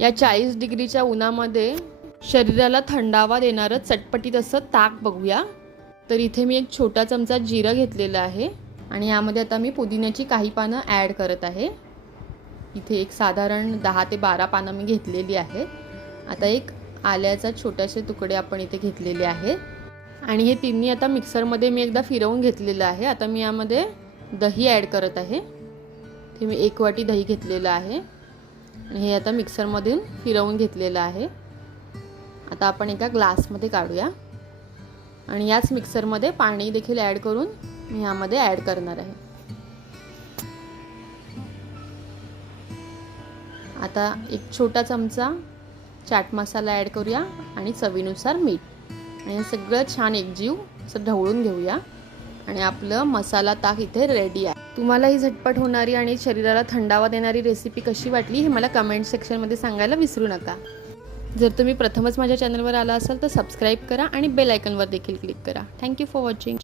या 40 डिग्रीच्या उन्हामध्ये शरीराला थंडावा देणारं चटपटीत असं ताक बघूया। तर इथे मी एक छोटा चमचा जिरं घेतलेलं आहे आणि यामध्ये आता मी पुदिन्याची काही पानं ॲड करत आहे। इथे एक साधारण 10 ते 12 पानं मी घेतलेली आहेत। आता एक आल्याचा छोटासे तुकडे आपण इथे घेतलेले आहेत आणि हे तिन्ही आता मिक्सरमध्ये मी एकदा फिरवून घेतलेलं आहे। आता मी यामध्ये दही ॲड करत आहे। ते मी 1 वाटी दही घेतलेलं आहे आणि हे आता मिक्सरमधून फिरवून घेतलेलं आहे। आता आपण एका ग्लासमध्ये काढूया आणि याच मिक्सरमध्ये पाणी देखील ॲड करून मी यामध्ये ॲड करणार आहे। आता एक छोटा चमचा चाट मसाला ॲड करूया आणि चवीनुसार मीठ आणि हे सगळं छान एकजीव असं ढवळून घेऊया आणि आपलं मसाला ताक इथे रेडी आहे। तुम्हाला ही झटपट होणारी आणि शरीराला थंडावा देणारी रेसिपी कशी वाटली हे मला कमेंट सेक्शनमध्ये सांगायला विसरू नका। जर तुम्ही प्रथमच माझ्या चॅनलवर आला असाल तर सबस्क्राईब करा आणि बेल आयकॉनवर देखील क्लिक करा। Thank you for watching.